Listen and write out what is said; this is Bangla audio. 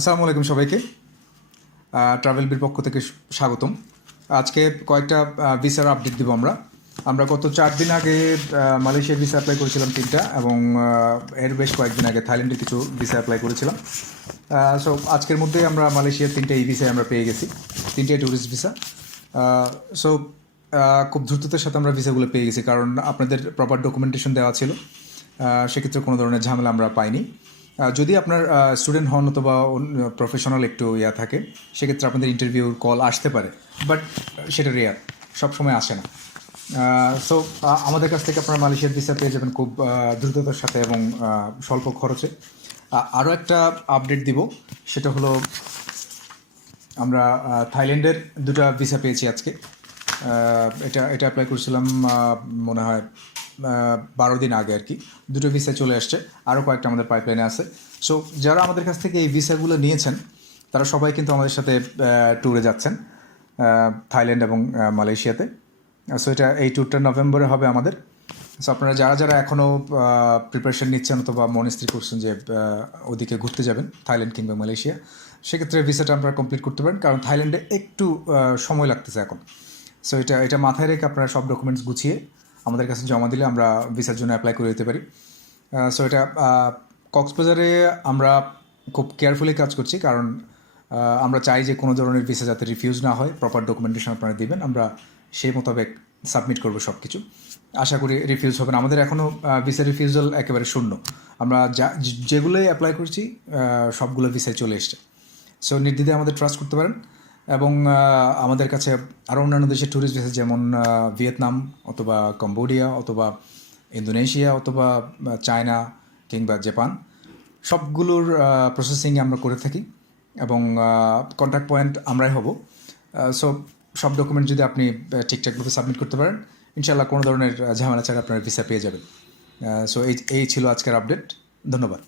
আসসালামু আলাইকুম সবাইকে। ট্রাভেল বির পক্ষ থেকে স্বাগতম। আজকে কয়েকটা ভিসার আপডেট দিব আমরা। আমরা গত 4 দিন আগে মালয়েশিয়ার ভিসা অ্যাপ্লাই করেছিলাম 3টা, এবং এর বেশ কয়েকদিন আগে থাইল্যান্ডের কিছু ভিসা অ্যাপ্লাই করেছিলাম। সো আজকের মধ্যেই আমরা মালয়েশিয়ার 3টা এই ভিসায় আমরা পেয়ে গেছি, 3টাই ট্যুরিস্ট ভিসা। সো খুব দ্রুততার সাথে আমরা ভিসাগুলো পেয়ে গেছি, কারণ আপনাদের প্রপার ডকুমেন্টেশন দেওয়া ছিল। সেক্ষেত্রে কোনো ধরনের ঝামেলা আমরা পাইনি। যদি আপনার স্টুডেন্ট হন অথবা প্রফেশনাল একটু থাকে, সেক্ষেত্রে আপনাদের ইন্টারভিউর কল আসতে পারে, বাট সেটা রেয়ার, সবসময় আসে না। সো আমাদের কাছ থেকে আপনারা মালয়েশিয়ার ভিসা পেয়ে যাবেন খুব দ্রুততার সাথে এবং স্বল্প খরচে। আরও একটা আপডেট দিব, সেটা হলো আমরা থাইল্যান্ডের 2টা ভিসা পেয়েছি আজকে। এটা অ্যাপ্লাই করেছিলাম মনে হয় 12 দিন আগে আর কি। 2টো ভিসা চলে আসছে, আরও কয়েকটা আমাদের পাইপলাইনে আছে। সো যারা আমাদের কাছ থেকে এই ভিসাগুলো নিয়েছেন, তারা সবাই কিন্তু আমাদের সাথে ট্যুরে যাচ্ছেন থাইল্যান্ড এবং মালয়েশিয়াতে। সো এই ট্যুরটা নভেম্বরে হবে আমাদের। সো আপনারা যারা এখনও প্রিপারেশন নিচ্ছেন অথবা মনে স্থির করছেন যে ওদিকে ঘুরতে যাবেন, থাইল্যান্ড কিংবা মালয়েশিয়া, সেক্ষেত্রে ভিসাটা আপনারা কমপ্লিট করতে পারেন, কারণ থাইল্যান্ডে একটু সময় লাগতেছে এখন। সো এটা মাথায় রেখে আপনারা সব ডকুমেন্টস গুছিয়ে আমাদের কাছে জমা দিলে আমরা ভিসার জন্য অ্যাপ্লাই করে দিতে পারি। সো এটা কক্সবাজারে আমরা খুব কেয়ারফুলি কাজ করছি, কারণ আমরা চাই যে কোনো ধরনের ভিসা যাতে রিফিউজ না হয়। প্রপার ডকুমেন্টেশন আপনারা দিবেন, আমরা সেই মোতাবেক সাবমিট করবো সব কিছু। আশা করি রিফিউজ হবে না। আমাদের এখনও ভিসা রিফিউজাল একেবারে শূন্য। আমরা যেগুলোই অ্যাপ্লাই করছি সবগুলো ভিসায় চলে এসছে। সো নির্দ্বিধায় আমাদের ট্রাস্ট করতে পারেন। এবং আমাদের কাছে আরও অন্যান্য দেশের ট্যুরিস্ট ভিসা, যেমন ভিয়েতনাম অথবা কম্বোডিয়া অথবা ইন্দোনেশিয়া অথবা চায়না কিংবা জাপান, সবগুলোর প্রসেসিং আমরা করে থাকি এবং কন্ট্যাক্ট পয়েন্ট আমরাই হব। সো সব ডকুমেন্ট যদি আপনি ঠিকঠাকভাবে সাবমিট করতে পারেন, ইনশাআল্লাহ কোনো ধরনের ঝামেলা ছাড়া আপনার ভিসা পেয়ে যাবেন। সো এই ছিল আজকের আপডেট। ধন্যবাদ।